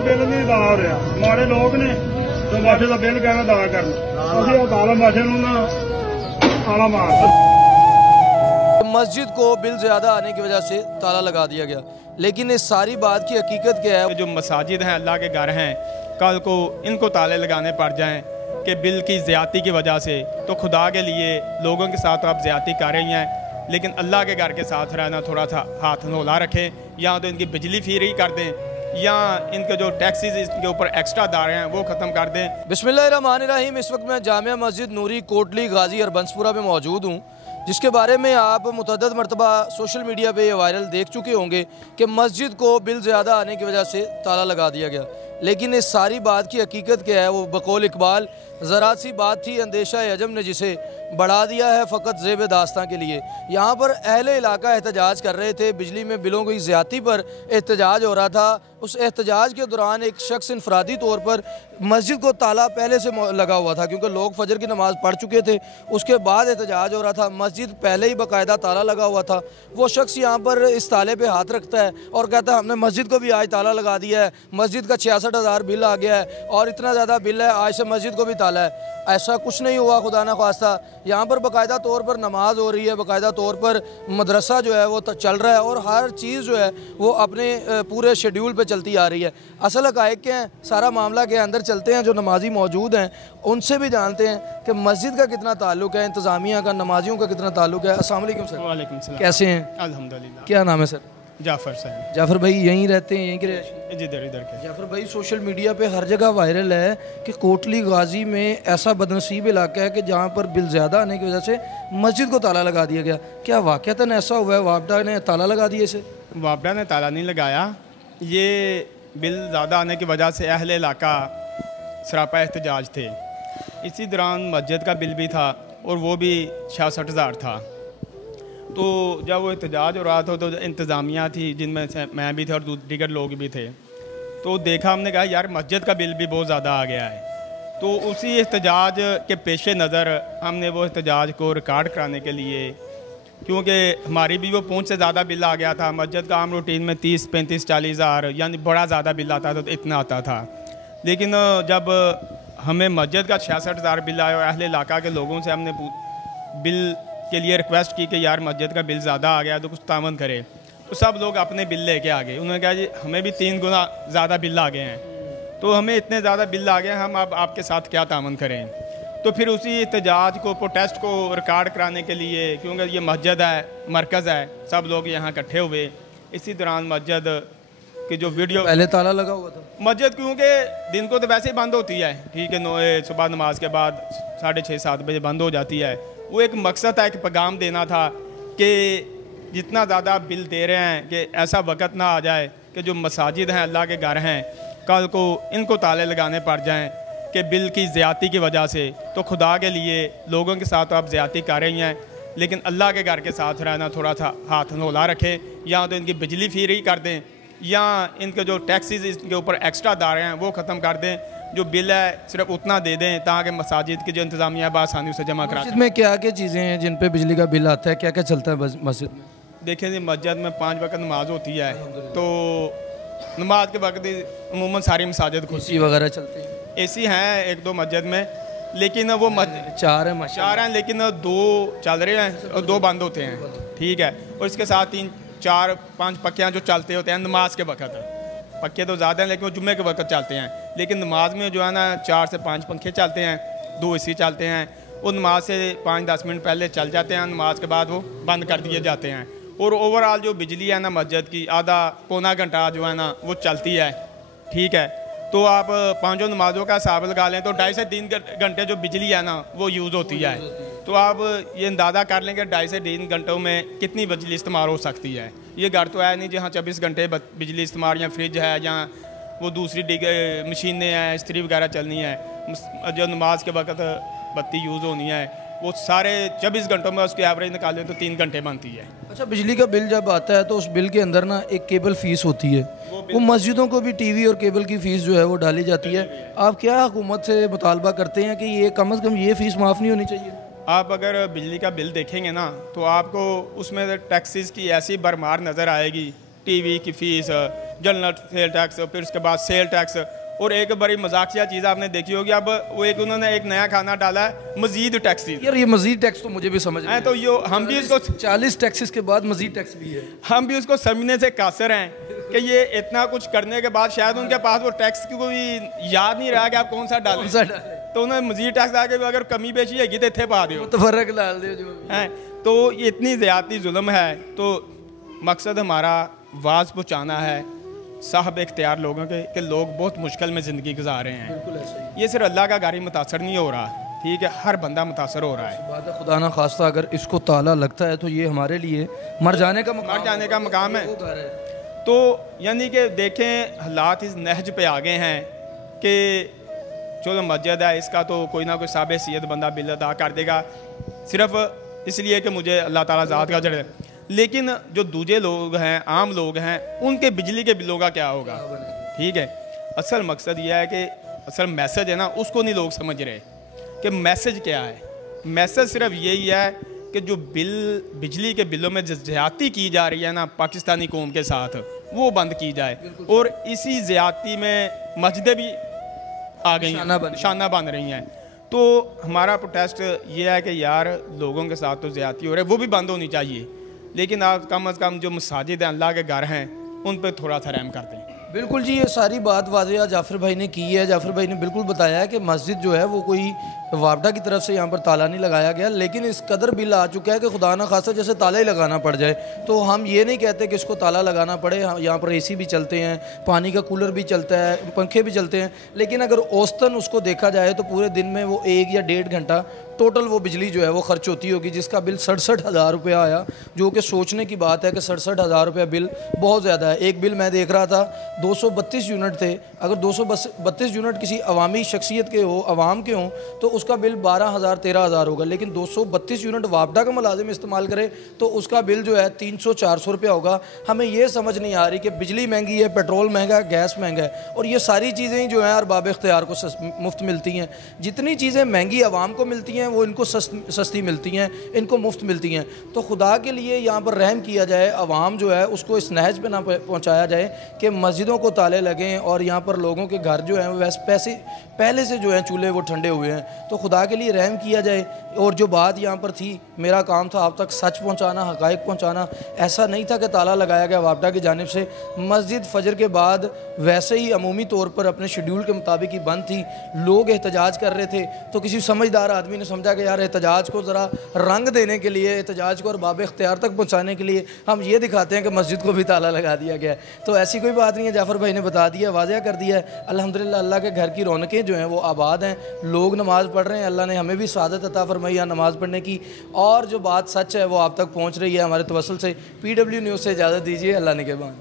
Bill नहीं अदा हो रहा, माड़े लोग ने तो माफे का बिल कहना अदा करना, असं अकाला माफे ना ताला मार। मस्जिद को बिल ज़्यादा आने की वजह से ताला लगा दिया गया, लेकिन इस सारी बात की हकीकत क्या है? जो मसाजिद हैं, अल्लाह के घर हैं, कल को इनको ताले लगाने पड़ जाएं कि बिल की ज़्यादती की वजह से, तो खुदा के लिए लोगों के साथ तो आप ज़्यादती कर रही हैं, लेकिन अल्लाह के घर के साथ रहना थोड़ा सा हाथ नोला रखें। या तो इनकी बिजली फ्री कर दें, या इनके जो टैक्सीज इसके ऊपर एक्स्ट्रा दार हैं वो ख़त्म कर दें। बिस्मिल्लाहिर्रहमानिर्रहीम। इस वक्त मैं जामिया मस्जिद नूरी कोटली गाजी अरबंसपुरा में मौजूद हूँ, जिसके बारे में आप मुतअद्दिद मरतबा सोशल मीडिया पे ये वायरल देख चुके होंगे कि मस्जिद को बिल ज़्यादा आने की वजह से ताला लगा दिया गया, लेकिन इस सारी बात की हकीकत क्या है? वो बकौल इकबाल ज़रा सी बात थी, अंदेशा अजम ने जिसे बढ़ा दिया है फ़कत ज़ेब दास्तां के लिए। यहाँ पर अहले इलाका एहतजाज कर रहे थे, बिजली में बिलों की ज़्यादती पर एहतजाज हो रहा था। उस एहतजाज के दौरान एक शख्स इनफरादी तौर पर मस्जिद को ताला पहले से लगा हुआ था, क्योंकि लोग फजर की नमाज़ पढ़ चुके थे, उसके बाद एहतजाज हो रहा था, मस्जिद पहले ही बाकायदा ताला लगा हुआ था। वो शख्स यहाँ पर इस ताले पे हाथ रखता है और कहता है हमने मस्जिद को भी आज ताला लगा दिया है, मस्जिद का 66,000 बिल आ गया है और इतना ज़्यादा बिल है, आज से मस्जिद को भी ताला है। ऐसा कुछ नहीं हुआ, खुदा ना ख्वास्ता। यहाँ पर बाकायदा तौर पर नमाज हो रही है, बाकायदा तौर पर मदरसा जो है वो चल रहा है और हर चीज़ जो है वो अपने पूरे शेड्यूल पे चलती आ रही है। असल हक़ाइक़ क्या है, सारा मामला के अंदर चलते हैं, जो नमाजी मौजूद हैं उनसे भी जानते हैं कि मस्जिद का कितना ताल्लुक़ है, इंतज़ामिया का, नमाजियों का कितना ताल्लुक़ है। अस्सलाम वालेकुम सर। वालेकुम सलाम। कैसे हैं? अल्हम्दुलिल्लाह। क्या नाम है सर? जाफ़र साहब। जाफ़र भाई यहीं रहते हैं, यहीं के रहते हैं? जी, इधर के। जाफ़र भाई, सोशल मीडिया पे हर जगह वायरल है कि कोटली गाजी में ऐसा बदनसीब इलाका है कि जहाँ पर बिल ज़्यादा आने की वजह से मस्जिद को ताला लगा दिया गया। क्या वाक़यातन ऐसा हुआ है? वापडा ने ताला लगा दिया इसे? वापडा ने ताला नहीं लगाया, ये बिल ज़्यादा आने की वजह से अहले इलाका सरापा एहतजाज थे। इसी दौरान मस्जिद का बिल भी था और वो भी 66,000 था। तो जब वो एहतजाज हो रहा था तो इंतज़ामिया थी, जिनमें से मैं भी थे और दीगर लोग भी थे, तो देखा, हमने कहा यार मस्जिद का बिल भी बहुत ज़्यादा आ गया है। तो उसी एहतजाज के पेश नज़र हमने वो एहतजाज को रिकॉर्ड कराने के लिए, क्योंकि हमारी भी वो पहुँच से ज़्यादा बिल आ गया था। मस्जिद का आम रूटीन में 30, 35, 40,000 यानी बड़ा ज़्यादा बिल आता था, तो इतना आता था। लेकिन जब हमें मस्जिद का 66,000 बिल आया और अहले इलाका के लोगों से हमने बिल के लिए रिक्वेस्ट की कि यार मस्जिद का बिल ज़्यादा आ गया तो कुछ तामन करे, तो सब लोग अपने बिल लेके आ गए। उन्होंने कहा जी हमें भी 3 गुना ज़्यादा बिल आ गए हैं, तो हमें इतने ज़्यादा बिल आ गए हैं, हम अब आपके साथ क्या तामन करें। तो फिर उसी एहतजाज को, प्रोटेस्ट को रिकॉर्ड कराने के लिए, क्योंकि ये मस्जिद है, मरकज़ है, सब लोग यहाँ इकट्ठे हुए। इसी दौरान मस्जिद की जो वीडियो, पहले ताला लगा हुआ था मस्जिद, क्योंकि दिन को तो वैसे ही बंद होती है, ठीक है, सुबह नमाज के बाद 6:30, 7 बजे बंद हो जाती है। वो एक मकसद था, एक पैगाम देना था कि जितना ज़्यादा बिल दे रहे हैं कि ऐसा वक्त ना आ जाए कि जो मसाजिद हैं, अल्लाह के घर हैं, कल को इनको ताले लगाने पड़ जाएं कि बिल की ज़्यादती की वजह से, तो खुदा के लिए लोगों के साथ तो आप ज़्यादती कर रही हैं, लेकिन अल्लाह के घर के साथ रहना थोड़ा सा हाथ नोला रखें। या तो इनकी बिजली फ्री कर दें, या इनके जो टैक्सीज इसके ऊपर एक्स्ट्रा दार हैं वो ख़त्म कर दें, जो बिल है सिर्फ उतना दे दें ताकि मसाजिद की जो इंतज़ामिया आसानी से जमा करा। मस्जिद में क्या क्या चीज़ें हैं जिन पे बिजली का बिल आता है, क्या क्या चलता है मस्जिद में? देखिए जी, मस्जिद में 5 वक्त नमाज होती है, तो नमाज के वक्त अमूमन सारी मसाजिद खुशी वगैरह चलती है। AC हैं 1-2 मस्जिद में, लेकिन वो 4 हैं, लेकिन 2 चल रहे हैं और 2 बंद होते हैं, ठीक है। और इसके साथ 3, 4, 5 पक्कियाँ जो चलते होते हैं नमाज के वक्त, पक्के तो ज़्यादा हैं लेकिन वो जुम्मे के वक्त चलते हैं। लेकिन नमाज में जो है ना 4 से 5 पंखे चलते हैं, 2 AC चलते हैं। वो नमाज से 5-10 मिनट पहले चल जाते हैं, नमाज के बाद वो बंद कर दिए जाते हैं। और ओवरऑल जो बिजली है ना मस्जिद की, आधा पौना घंटा जो है ना वो चलती है, ठीक है। तो आप 5 नमाज़ों का हिसाब लगा लें तो 2.5 से 3 घंटे जो बिजली है ना वो यूज़ होती है। तो आप ये अंदाज़ा कर लें कि 2.5 से 3 घंटों में कितनी बिजली इस्तेमाल हो सकती है। ये घर तो है नहीं जहाँ 24 घंटे बिजली इस्तेमाल, या फ्रिज है, या वो दूसरी मशीनें हैं, इस्त्री वगैरह चलनी है। जो नमाज के वक्त बत्ती यूज़ होनी है वो सारे 24 घंटों में उसकी एवरेज निकालें तो 3 घंटे बनती है। अच्छा, बिजली का बिल जब आता है तो उस बिल के अंदर ना एक केबल फ़ीस होती है, वो मस्जिदों को भी टीवी और केबल की फ़ीस जो है वो डाली जाती है। आप क्या हुकूमत से मुतालबा करते हैं कि ये कम से कम ये फ़ीस माफ़ नहीं होनी चाहिए? आप अगर बिजली का बिल देखेंगे ना तो आपको उसमें टैक्सेस की ऐसी भरमार नज़र आएगी, टीवी की फ़ीस, जनरल सेल टैक्स, फिर उसके बाद सेल टैक्स, और एक बड़ी मजाकिया चीज़ आपने देखी होगी, अब वो एक उन्होंने एक नया खाना डाला है, मजीद टैक्सेस। यार ये मजीद टैक्स तो मुझे भी समझ नहीं तो ये हम भी इसको 40 टैक्सेस के बाद मजीद टैक्स भी है। हम भी उसको समझने से कासर हैं कि ये इतना कुछ करने के बाद शायद उनके पास वो टैक्स की कोई याद नहीं रहा कि आप कौन सा डालें, तो उन्होंने मजीद टैक्स आके अगर कमी बेची है तो इतने पा दो, तो फर्क डाल दो जो है। तो ये इतनी ज़्यादती जुल्म है। तो मकसद हमारा वाज पहुँचाना है साहब इख्तियार लोगों के कि लोग बहुत मुश्किल में ज़िंदगी गुजार रहे हैं। बिल्कुल ऐसा ही ये सिर्फ अल्लाह का गारी मुतासर नहीं हो रहा, ठीक है, हर बंदा मुतासर हो रहा है। बात है, खुदा ना खास्ता अगर इसको ताला लगता है तो ये हमारे लिए मर जाने का मकाम है। तो यानी कि देखें हालात इस नहज पे आ गए हैं कि चलो मस्जिद है, इसका तो कोई ना कोई साबित हैसियत बंदा बिल अदा कर देगा सिर्फ इसलिए कि मुझे अल्लाह ताला ज़ात का जड़। लेकिन जो दूजे लोग हैं, आम लोग हैं, उनके बिजली के बिलों का क्या होगा, ठीक है। असल मकसद यह है कि असल मैसेज है ना, उसको नहीं लोग समझ रहे कि मैसेज क्या है। मैसेज सिर्फ यही है कि जो बिजली के बिलों में ज़्यादती की जा रही है ना पाकिस्तानी कौम के साथ, वो बंद की जाए। और इसी ज़्यादती में मस्जिदें भी आ गई हैं, शाना बन रही हैं। तो हमारा प्रोटेस्ट ये है कि यार लोगों के साथ तो ज़्यादती हो रही है, वो भी बंद होनी चाहिए, लेकिन आप कम अज़ कम जो मसाजिद हैं, अल्लाह के घर हैं, उन पर थोड़ा सा रहम कर दें। बिल्कुल जी, ये सारी बात वाज़ेह जाफ़र भाई ने की है। जाफ़र भाई ने बिल्कुल बताया है कि मस्जिद जो है वो कोई वापडा की तरफ से यहाँ पर ताला नहीं लगाया गया, लेकिन इस कदर बिल आ चुका है कि खुदा ना खासा जैसे ताला ही लगाना पड़ जाए। तो हम ये नहीं कहते कि इसको ताला लगाना पड़े, यहाँ पर एसी भी चलते हैं, पानी का कूलर भी चलता है, पंखे भी चलते हैं, लेकिन अगर औसतन उसको देखा जाए तो पूरे दिन में वो 1 या 1.5 घंटा टोटल वो बिजली जो है वो खर्च होती होगी, जिसका बिल 67,000 रुपया आया, जो कि सोचने की बात है कि 67,000 रुपया बिल बहुत ज़्यादा है। एक बिल मैं देख रहा था 232 यूनिट थे, अगर 232 यूनिट किसी अवामी शख्सियत के हो, अवाम के हों, तो उसका बिल 12,000 13,000 होगा। लेकिन 232 यूनिट वापडा का मुलाजिम इस्तेमाल करे तो उसका बिल जो है 300-400 रुपया होगा। हमें ये समझ नहीं आ रही कि बिजली महंगी है, पेट्रोल महंगा है, गैस महंगा है, और ये सारी चीज़ें जो हैं अरबाब इख्तियार को मुफ्त मिलती हैं। जितनी चीज़ें महंगी आवाम को मिलती हैं वो इनको सस्ती मिलती हैं, इनको मुफ्त मिलती हैं। तो खुदा के लिए यहाँ पर रहम किया जाए, अवाम जो है उसको इस नहज पे ना पहुँचाया जाए कि मस्जिदों को ताले लगें और यहाँ पर लोगों के घर जो हैं वैसे पैसे पहले से जो हैं चूल्हे वो ठंडे हुए हैं। तो खुदा के लिए रहम किया जाए। और जो बात यहाँ पर थी, मेरा काम था आप तक सच पहुँचाना, हक़ाइक़ पहुँचाना। ऐसा नहीं था कि ताला लगाया गया वापडा की जानिब से। मस्जिद फजर के बाद वैसे ही अमूमी तौर पर अपने शेड्यूल के मुताबिक ही बंद थी, लोग एहतजाज कर रहे थे। तो किसी समझदार आदमी ने समझा कि यार एहतजाज को ज़रा रंग देने के लिए, एहतजाज को अरबाब इख्तियार तक पहुँचाने के लिए हम ये दिखाते हैं कि मस्जिद को भी ताला लगा दिया गया। तो ऐसी कोई बात नहीं है, जाफ़र भाई ने बता दिया, वाज़ेह कर दिया है। अल्हम्दुलिल्लाह अल्लाह के घर की रौनकें जो हैं वो आबाद हैं, लोग नमाज़ पढ़ रहे हैं। अल्लाह ने हमें भी सादत अता फरमाई है नमाज़ पढ़ने की, और जो बात सच है वो आप तक पहुँच रही है हमारे तवस्सुल से। PW न्यूज़ से इजाज़त दीजिए, अल्लाह निगहबान।